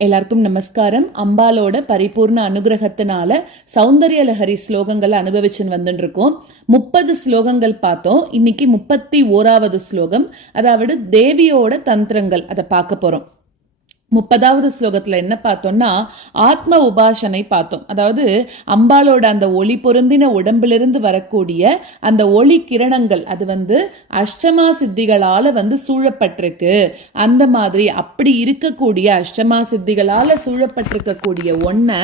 எல்லாருக்கும் நமஸ்காரம். அம்பாலோட பரிபூர்ண அனுகிரகத்தினால சௌந்தர்யலஹரி ஸ்லோகங்களை அனுபவிச்சுன்னு வந்துட்டு இருக்கோம். 30 ஸ்லோகங்கள் பார்த்தோம். இன்னைக்கு 31வது ஸ்லோகம், அதாவது தேவியோட தந்திரங்கள், அதை பார்க்க போறோம். 30வது ஸ்லோகத்துல என்ன பார்த்தோம்னா ஆத்ம உபாசனை பார்த்தோம். அதாவது அம்பாலோட அந்த ஒளி பொருந்தின உடம்பிலிருந்து வரக்கூடிய அந்த ஒளி கிரணங்கள், அது அஷ்டமா சித்திகளால சூழப்பட்டிருக்கு. அந்த மாதிரி அப்படி இருக்கக்கூடிய அஷ்டமா சித்திகளால சூழப்பட்டிருக்கக்கூடிய ஒன்ன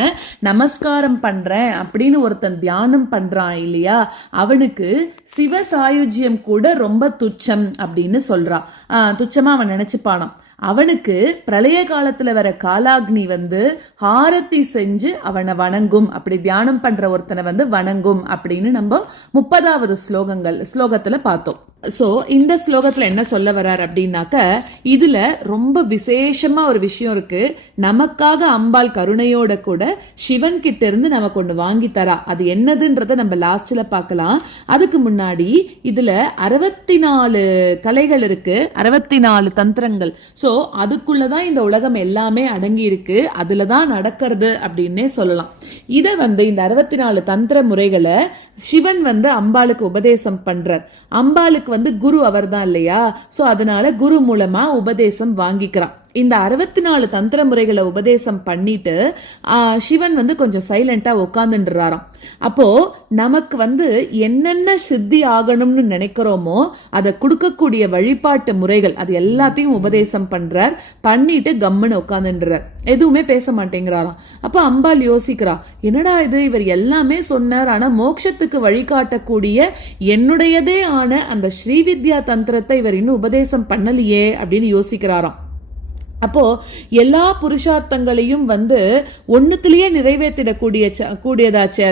நமஸ்காரம் பண்றேன் அப்படின்னு ஒருத்தன் தியானம் பண்றான் இல்லையா, அவனுக்கு சிவ சாயுஜ்யம் கூட ரொம்ப துச்சம் அப்படின்னு சொல்றான். துச்சமா அவன் நினைச்சுப்பானான். அவனுக்கு பிரளய காலத்துல வர காலாக்னி ஹாரத்தி செஞ்சு அவனை வணங்கும், அப்படி தியானம் பண்ற ஒருத்தனை வணங்கும் அப்படின்னு நம்ம 30வது ஸ்லோகத்துல பார்த்தோம். சோ இந்த ஸ்லோகத்துல என்ன சொல்ல வர்றார் அப்படின்னாக்க, இதுல ரொம்ப விசேஷமா ஒரு விஷயம் இருக்கு. நமக்காக அம்பாள் கருணையோட கூட சிவன் கிட்ட இருந்து நமக்கு ஒண்ணு வாங்கி தரா. அது என்னதுன்றத நம்ம லாஸ்ட்ல பார்க்கலாம். அதுக்கு முன்னாடி இதுல 64 கலைகள் இருக்கு, 64 தந்திரங்கள். சோ அதுக்குள்ளதான் இந்த உலகம் எல்லாமே அடங்கி இருக்கு, அதுலதான் நடக்கிறது அப்படின்னே சொல்லலாம். இத இந்த 64 தந்திர முறைகளை சிவன் அம்பாளுக்கு உபதேசம் பண்றார். அம்பாளுக்கு குரு அவர் தான் இல்லையா, சோ அதனால குரு மூலமா உபதேசம் வாங்கிக்கிறான். இந்த 64 தந்திர முறைகளை உபதேசம் பண்ணிட்டு சிவன் கொஞ்சம் சைலண்டா உட்காந்துன்றாராம். அப்போ நமக்கு என்னென்ன சித்தி ஆகணும்னு நினைக்கிறோமோ அதை கொடுக்கக்கூடிய வழிபாட்டு முறைகள் அது எல்லாத்தையும் உபதேசம் பண்றார். பண்ணிட்டு கம்முன்னு உட்காந்துன்றார், எதுவுமே பேச மாட்டேங்கிறாராம். அப்ப அம்பாள் யோசிக்கிறா, என்னடா இது, இவர் எல்லாமே சொன்னார், ஆனா மோட்சத்துக்கு வழிகாட்டக்கூடிய என்னுடையதே ஆன அந்த ஸ்ரீவித்யா தந்திரத்தை இவர் இன்னும் உபதேசம் பண்ணலையே அப்படின்னு யோசிக்கிறாராம். அப்போ எல்லா புருஷார்த்தங்களையும் ஒன்னுத்திலேயே நிறைவேற்றிடக்கூடியதாச்சே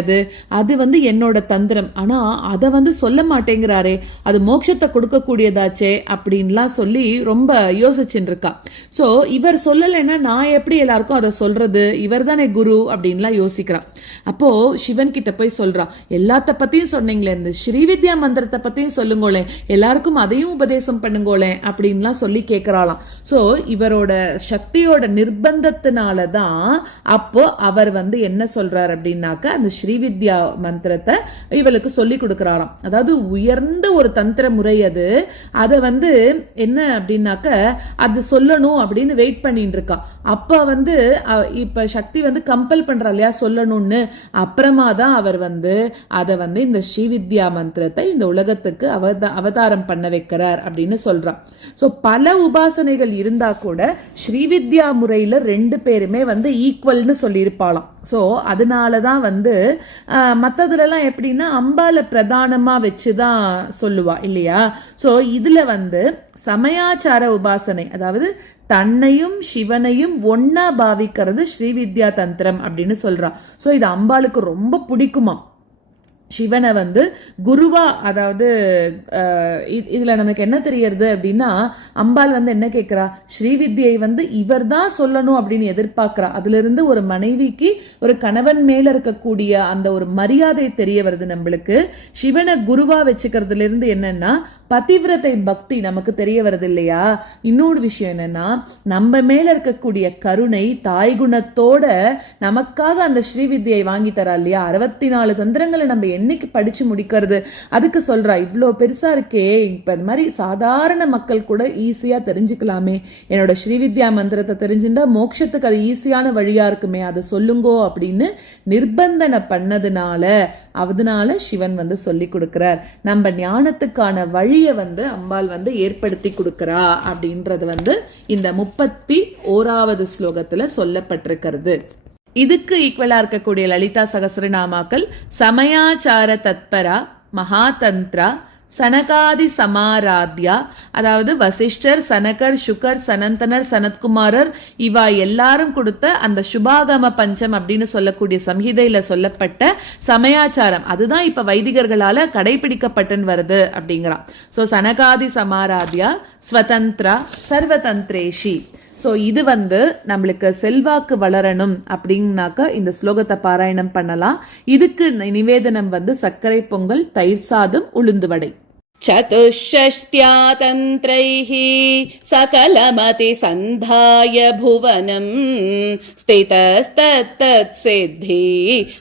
அது என்னோட தந்திரம், ஆனா அதை சொல்ல மாட்டேங்கிறாரே, அது மோட்சத்தை கொடுக்கக்கூடியதாச்சே அப்படின்லாம் சொல்லி ரொம்ப யோசிச்சுட்டு இருக்கா. சோ இவர் சொல்லலைன்னா நான் எப்படி எல்லாருக்கும் அதை சொல்றது, இவர் தானே குரு அப்படின்லாம் யோசிக்கிறான். அப்போ சிவன் கிட்ட போய் சொல்றா, எல்லாத்த பத்தியும் சொன்னீங்களே, இந்த ஸ்ரீவித்யா மந்திரத்தை பத்தியும் சொல்லுங்களே, எல்லாருக்கும் அதையும் உபதேசம் பண்ணுங்களே அப்படின்லாம் சொல்லி கேட்கிறாளாம். சோ இவரோட சக்தியோட நிர்பந்தத்தினாலதான் அப்போ அவர் என்ன சொல்றார் அப்படின்னாக்க, அந்த ஸ்ரீவித்யா மந்திரத்தை இவளுக்கு சொல்லி கொடுக்கிறாராம். அதாவது உயர்ந்த ஒரு தந்திர முறை அது. அதை என்ன அப்படின்னாக்க அது சொல்லணும் அப்படின்னு வெயிட் பண்ணிட்டு இருக்கா. அப்ப இப்ப சக்தி கம்பல் பண்றா இல்லையா சொல்லணும்னு, அப்புறமா தான் அவர் அதை இந்த ஸ்ரீவித்யா மந்திரத்தை இந்த உலகத்துக்கு அவதாரம் பண்ண வைக்கிறார் அப்படின்னு சொல்றான். சோ பல உபாசனைகள் இருந்தா கூட ஸ்ரீவித்யா முறையில 2 பேருமே ஈக்குவல்னு சொல்லியிருப்பாளாம். ஸோ அதனாலதான் மற்றதுலாம் எப்படின்னா அம்பால பிரதானமா வச்சுதான் சொல்லுவா இல்லையா. ஸோ இதுல சமயாச்சார உபாசனை, அதாவது தன்னையும் சிவனையும் ஒன்னா பாவிக்கிறது ஸ்ரீவித்யா தந்திரம் அப்படின்னு சொல்றா. ஸோ இது அம்பாளுக்கு ரொம்ப பிடிக்குமா. சிவனை குருவா, அதாவது இதுல நமக்கு என்ன தெரியறது அப்படின்னா, அம்பாள் என்ன கேட்கிறா, ஸ்ரீவித்யை இவர் தான் சொல்லணும் அப்படின்னு எதிர்பார்க்கிறா. அதுல இருந்து ஒரு மனைவிக்கு ஒரு கணவன் மேல இருக்கக்கூடிய அந்த ஒரு மரியாதை தெரிய வருது நம்மளுக்கு. சிவனை குருவா வச்சுக்கிறதுல இருந்து என்னன்னா பதிவிரத்தை பக்தி நமக்கு தெரிய வருது இல்லையா. இன்னொரு விஷயம் என்னன்னா, நம்ம மேல இருக்கக்கூடிய கருணை தாய் குணத்தோட நமக்காக அந்த ஸ்ரீவித்யை வாங்கி தரா இல்லையா. 64 தந்திரங்களை நம்ம என்னைக்கு படிச்சு முடிக்கிறது, அதுக்கு சொல்றா, இவ்வளோ பெருசா இருக்கே, இப்ப இந்த மாதிரி சாதாரண மக்கள் கூட ஈஸியா தெரிஞ்சுக்கலாமே, என்னோட ஸ்ரீவித்யா மந்திரத்தை தெரிஞ்சுட்டா மோட்சத்துக்கு அது ஈஸியான வழியா இருக்குமே, அதை சொல்லுங்கோ அப்படின்னு நிர்பந்தனை பண்ணதுனால அதனால சிவன் சொல்லி கொடுக்கிறார். நம்ம ஞானத்துக்கான வழியை அம்பாள் ஏற்படுத்தி கொடுக்கிறா அப்படின்றது இந்த 31வது ஸ்லோகத்துல சொல்லப்பட்டிருக்கிறது. இதுக்கு ஈக்குவலா இருக்கக்கூடிய லலிதா சகஸ்ரநாமாக்கள் சமயாச்சார தத்பரா, மகாதந்திரா, சனகாதி சமாராத்யா, அதாவது வசிஷ்டர், சனகர், சுகர், சனந்தனர், சனத்குமாரர் இவா எல்லாரும் கொடுத்த அந்த சுபாகம பஞ்சம் அப்படின்னு சொல்லக்கூடிய சம்ஹிதையில சொல்லப்பட்ட சமயாச்சாரம், அதுதான் இப்ப வைதிகர்களால கடைபிடிக்கப்பட்டுன்னு வருது அப்படிங்கிறான். சோ சனகாதி சமாராத்யா, ஸ்வதந்திரா, சர்வதந்திரேஷி. ஸோ இது நம்மளுக்கு செல்வாக்கு வளரணும் அப்படின்னாக்க இந்த ஸ்லோகத்தை பாராயணம் பண்ணலாம். இதுக்கு நிவேதனம் சர்க்கரை பொங்கல், தயிர் சாதம், உளுந்து வடை. चतुष्षष्ट्या तन्त्रैः सकलमतिसन्धाय भुवनम् स्थितस्तत्तत्सिद्धि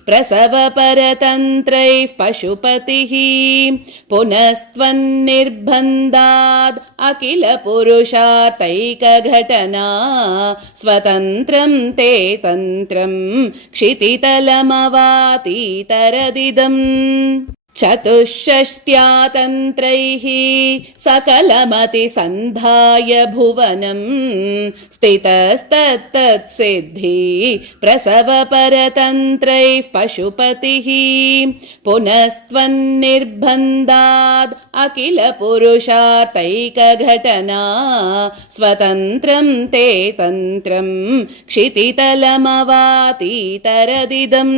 प्रसवपरतन्त्रैः पशुपतिः पुनस्त्वन्निर्बन्धाद् अखिलपुरुषार्थैकघटना स्वतन्त्रं ते तन्त्रं क्षितितलमवातीतरदिदम् चतुष्षष्ट्या तन्त्रैः सकलमतिसन्धाय भुवनम् स्थितस्तत्तत्सिद्धि प्रसवपरतन्त्रैः पशुपतिः पुनस्त्वन्निर्बन्धाद् अखिलपुरुषार्थैकघटना स्वतन्त्रं ते तन्त्रं क्षितितलमवातीतरदिदम्